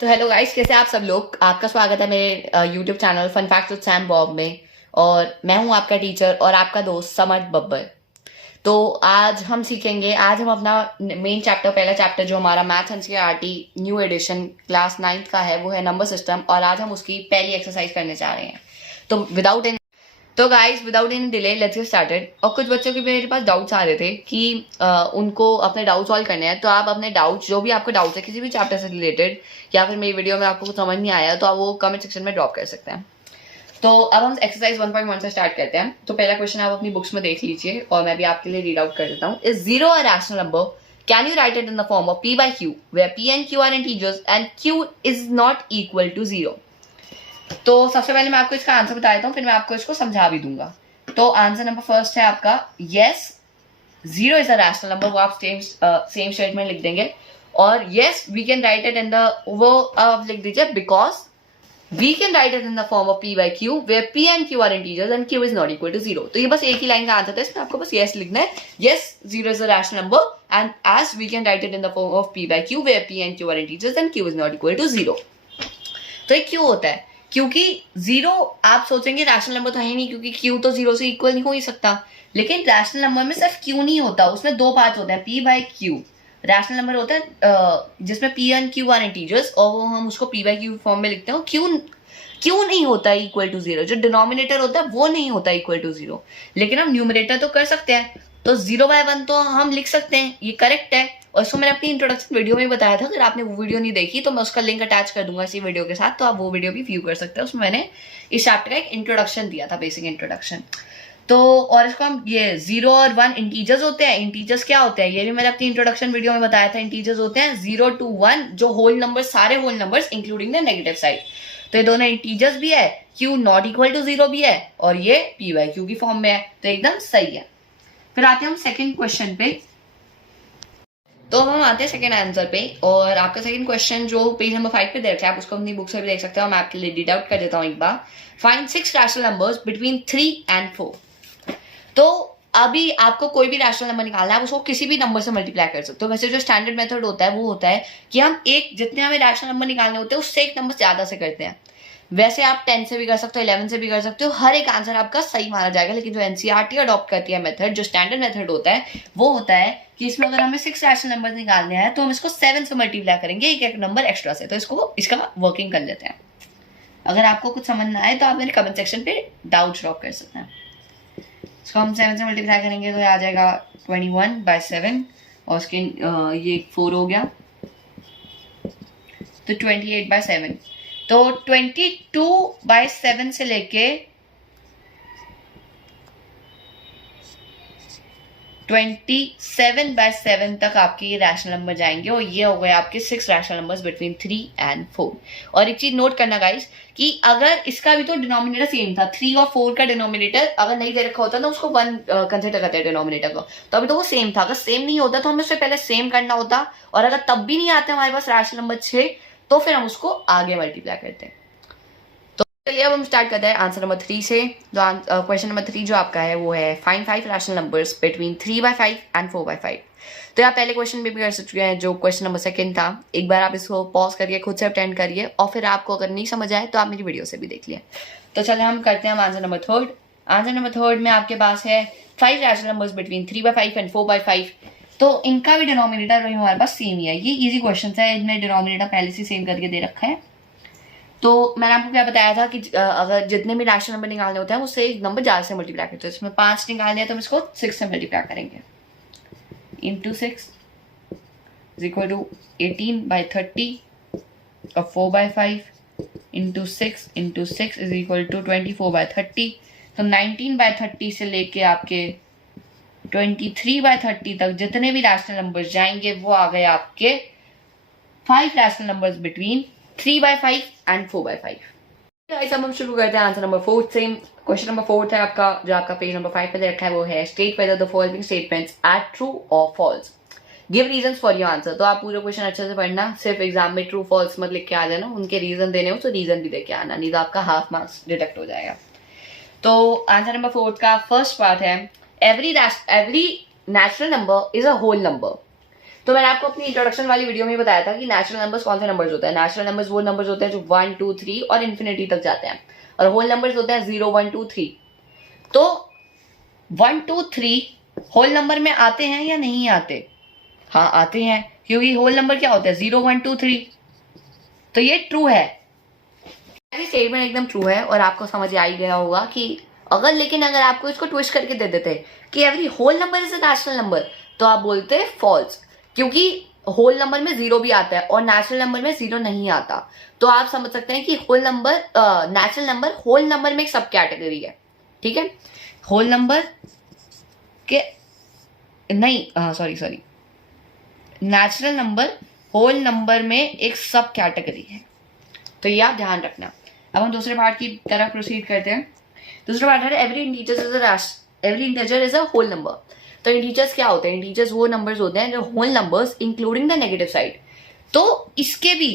तो hello guys, कैसे आप सब लोग। आपका स्वागत है मेरे YouTube channel fun facts with Sam Bob में। और मैं हूं आपका टीचर और आपका दोस्त समर्थ बब्बर। तो आज हम सीखेंगे, आज हम अपना मेन चैप्टर, पहला चैप्टर जो हमारा maths NCERT new edition class 9th का है, वो है नंबर सिस्टम। और आज हम उसकी पहली एक्सरसाइज करने जा रहे हैं। तो guys without any delay let's get started. और कुछ बच्चों के मेरे पास डाउट्स आ रहे थे कि उनको अपने डाउट सॉल्व करने हैं। तो आप अपने डाउट्स, जो भी आपको डाउट्स है किसी भी चैप्टर से रिलेटेड, या फिर मेरी वीडियो में आपको कुछ समझ नहीं आया, तो आप वो कमेंट सेक्शन में ड्रॉप कर सकते हैं। तो अब हम एक्सरसाइज 1.1 से स्टार्ट करते हैं। तो पहला क्वेश्चन आप अपनी बुक्स में देख लीजिए और मैं भी आपके लिए रीड आउट कर देता हूँ। Is zero a rational number? Can you right it in the form of p by q where p and q are integers and q is not equal to 0? तो सबसे पहले मैं आपको इसका आंसर बता देता हूँ, फिर मैं आपको इसको समझा भी दूंगा। तो आंसर नंबर फर्स्ट है आपका yes, zero is a rational number. वो आप सेम स्टेटमेंट लिख देंगे। और yes we can write it in the, वो आप लिख दीजिए because we can write it in the form of p by q where p and q are integers and q is not equal to 0। तो ये बस एक ही line का answer था, इसमें आपको बस यस लिखना है। Yes zero is a rational number and as we can write it in the form of p by q where p and q are integers and q is not equal to 0। तो ये क्यों होता है? क्योंकि zero, आप सोचेंगे rational number तो है ही नहीं, क्योंकि क्यू तो जीरो से इक्वल नहीं हो ही सकता। लेकिन रैशनल नंबर में सिर्फ क्यू नहीं होता, उसमें दो पार्ट होते हैं, P by Q. Rational number होता है जिसमें P and Q R integers, और वो हम उसको पी बाई क्यू फॉर्म में लिखते हैं। क्यू नहीं होता इक्वल टू जीरो, जो डिनोमिनेटर होता है वो नहीं होता इक्वल टू जीरो। लेकिन हम न्यूमरेटर तो कर सकते हैं, तो 0/1 तो हम लिख सकते हैं, ये करेक्ट है। और इसको मैंने अपनी इंट्रोडक्शन वीडियो में बताया था। अगर आपने वो वीडियो नहीं देखी तो मैं उसका लिंक अटैच कर दूंगा इसी वीडियो के साथ, तो आप वो वीडियो भी व्यू कर सकते हैं। उसमें मैंने इस चैप्टर का एक इंट्रोडक्शन दिया था, बेसिक इंट्रोडक्शन। तो और इसको हम, ये 0 और 1 इंटीजर्स होते हैं। इंटीजर्स क्या होते हैं ये भी मैंने अपनी इंट्रोडक्शन वीडियो में बताया था। इंटीजर्स होते हैं 0 to 1, जो होल नंबर, सारे whole numbers including the negative side. तो ये दोनों इंटीजर्स भी है, q नॉट इक्वल टू 0 भी है, और ये p by q की फॉर्म में है, तो एकदम सही है। फिर आते हैं हम सेकंड क्वेश्चन पे। तो हम आते हैं सेकंड आंसर पे, और आपका सेकंड क्वेश्चन जो पेज नंबर 5 पे दे रखा है, आप उसको अपनी बुक से भी देख सकते हो। मैं आपके लिए रीड आउट कर देता हूँ एक बार। Find 6 rational numbers between 3 and 4। तो अभी आपको कोई भी रैशनल नंबर निकालना है, आप उसको किसी भी नंबर से मल्टीप्लाई कर सकते हो। वैसे जो स्टैंडर्ड मेथड होता है वो होता है कि हम जितने हमें रैशनल नंबर निकालने होते हैं उससे एक नंबर ज्यादा से करते हैं। वैसे आप 10 से भी कर सकते हो, 11 से भी कर सकते हो, हर एक आंसर आपका सही माना जाएगा। लेकिन जो एनसीईआरटी अडॉप्ट करती है मेथड, जो स्टैंडर्ड मेथड होता है, वो होता है कि इसमें अगर हमें 6 रैशनल नंबर निकालने हैं तो हम इसको 7 से मल्टीप्लाई करेंगे, एक एक नंबर एक्स्ट्रा से। तो इसका वर्किंग कर लेते हैं। अगर आपको कुछ समझ ना आए तो आप मेरे कमेंट सेक्शन पे डाउट ड्रॉप कर सकते हैं। इसको हम 7 से मल्टीप्लाई करेंगे तो आ जाएगा 21/7, और उसके ये 4 हो गया, तो 28/7। तो 22/7 से लेके 27/7 तक आपके ये रैशनल नंबर जाएंगे, और ये हो गए आपके 6 रैशनल नंबर्स बिटवीन 3 and 4। और एक चीज नोट करना गाइस, कि अगर इसका भी तो डिनोमिनेटर सेम था, 3 और 4 का डिनोमिनेटर अगर नहीं दे रखा होता ना, उसको 1 कंसिडर करते हैं डिनोमिनेटर को, तो अभी तो वो सेम था। अगर सेम नहीं होता तो हमें उससे पहले सेम करना होता, और अगर तब भी नहीं आते हमारे पास रैशनल नंबर 6, तो फिर हम उसको आगे मल्टीप्लाई करते हैं। तो चलिए अब हम स्टार्ट करते हैं आंसर नंबर 3 से। जो क्वेश्चन नंबर 3 जो आपका है वो है find 5 rational numbers between 3/5 and 4/5। तो आप पहले क्वेश्चन भी कर चुके हैं, जो क्वेश्चन नंबर 2 था। एक बार आप इसको पॉज करिए, खुद से अटेंड करिए, और फिर आपको अगर नहीं समझ आए तो आप मेरी वीडियो से भी देख लिए। तो चलिए हम करते हैं आंसर नंबर 3। आंसर नंबर 3 में आपके पास है 5 रैशनल नंबर्स बिटवीन 3/5 and 4/5। तो इनका भी डिनोमिनेटर वही हमारे पास सेम ही है। ये इजी क्वेश्चन है, इनमें डिनोमिनेटर पहले से सेम करके दे रखा है। तो मैंने आपको क्या बताया था कि अगर जितने भी रैशनल नंबर निकालने होते हैं उससे एक नंबर ज्यादा से मल्टीप्लाई करते हैं। इसमें 5 निकालने हैं तो हम इसको 6 से मल्टीप्लाई करेंगे। इंटू 6 इज इक्वल टू 18/30, और 4/5 इंटू 6 इज इक्वल टू 24/30। तो 19/30 से लेके आपके 23/30 तक जितने भी रैशनल नंबर जाएंगे वो आ गए आपके 5 rational numbers between 3/5 and 4/5। Guys अब हम शुरू करते हैं आंसर नंबर 4 से। क्वेश्चन नंबर 4 है आपका, जो आपका पेज नंबर 5 पे दे रखा है, वो है state whether the following statements are true और false, give reasons for your answer. तो आप पूरा क्वेश्चन अच्छे से पढ़ना, सिर्फ एग्जाम में ट्रू फॉल्स मत लिख के आ जाना, उनके रीजन देने हो तो रीजन भी देके आना, नहीं तो आपका हाफ मार्क्स डिडक्ट हो जाएगा। तो आंसर नंबर 4 का फर्स्ट पार्ट है every natural number is a whole number. तो मैंने आपको अपनी इंट्रोडक्शन वाली वीडियो में बताया था कि नेचुरल नंबर्स कौन से नंबर्स होते हैं। नेचुरल नंबर्स वो नंबर्स होते हैं जो 1 2 3 और इन्फिनिटी तक जाते हैं, और होल नंबर्स होते हैं 0 1 2 3। तो 1 2 3 होल नंबर में आते हैं या नहीं आते? हाँ आते हैं, क्योंकि होल नंबर क्या होता है 0 1 2 3। तो ये ट्रू है, स्टेटमेंट एकदम ट्रू है और आपको समझ आ ही गया होगा कि अगर आपको इसको ट्विस्ट करके दे देते कि every whole number is a natural number, तो आप बोलते फॉल्स, क्योंकि होल नंबर में 0 भी आता है और नेचुरल नंबर में 0 नहीं आता। तो आप समझ सकते हैं कि whole number natural number whole number में एक सब कैटेगरी है, ठीक है। होल नंबर के नहीं sorry natural number whole number में एक सब कैटेगरी है, तो ये आप ध्यान रखना। अब हम दूसरे पार्ट की तरफ प्रोसीड करते हैं। दूसरा पार्ट है every integer is a whole number. तो इंटीजर्स क्या होते हैं? इंटीजर्स वो नंबर्स होते हैं जो whole numbers including the negative side. तो इसके भी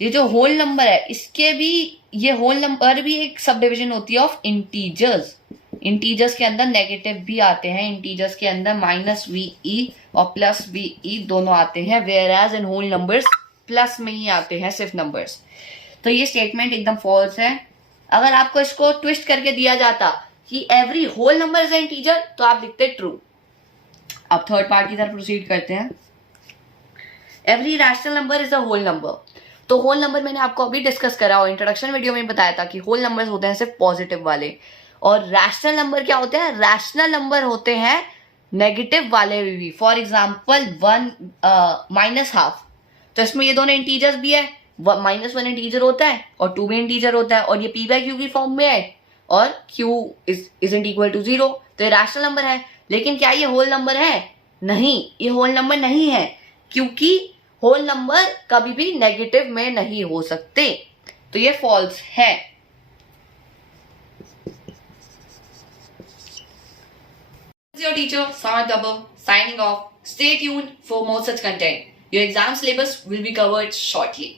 ये जो होल नंबर है, इसके भी ये होल नंबर भी एक सब डिविजन होती है ऑफ इंटीजर्स। इंटीजर्स के अंदर नेगेटिव भी आते हैं, इंटीजर्स के अंदर -VE और +VE दोनों आते हैं, whereas in whole numbers plus में ही आते हैं सिर्फ नंबर्स। तो ये स्टेटमेंट एकदम फॉल्स है। अगर आपको इसको ट्विस्ट करके दिया जाता कि every whole number is an integer, तो आप लिखते ट्रू। अब थर्ड पार्ट की तरफ प्रोसीड करते हैं। Every rational number is a whole number. तो होल नंबर मैंने आपको अभी डिस्कस करा और इंट्रोडक्शन वीडियो में बताया था कि होल नंबर्स होते हैं सिर्फ पॉजिटिव वाले, और रैशनल नंबर क्या होते हैं? रैशनल नंबर होते हैं नेगेटिव वाले भी। फॉर एग्जाम्पल 1 -12, तो इसमें ये दोनों इंटीजर्स भी है, -1 इंटीजर होता है और 2 भी इंटीजर होता है, और ये p/q की फॉर्म में है और q isn't equal to 0, तो ये रैशनल नंबर है। लेकिन क्या ये होल नंबर है? नहीं, ये होल नंबर नहीं है, क्योंकि होल नंबर कभी भी नेगेटिव में नहीं हो सकते, तो ये फॉल्स है। Your teacher Samad Babbar signing off. Stay tuned for more such content. Your exam syllabus will be covered shortly.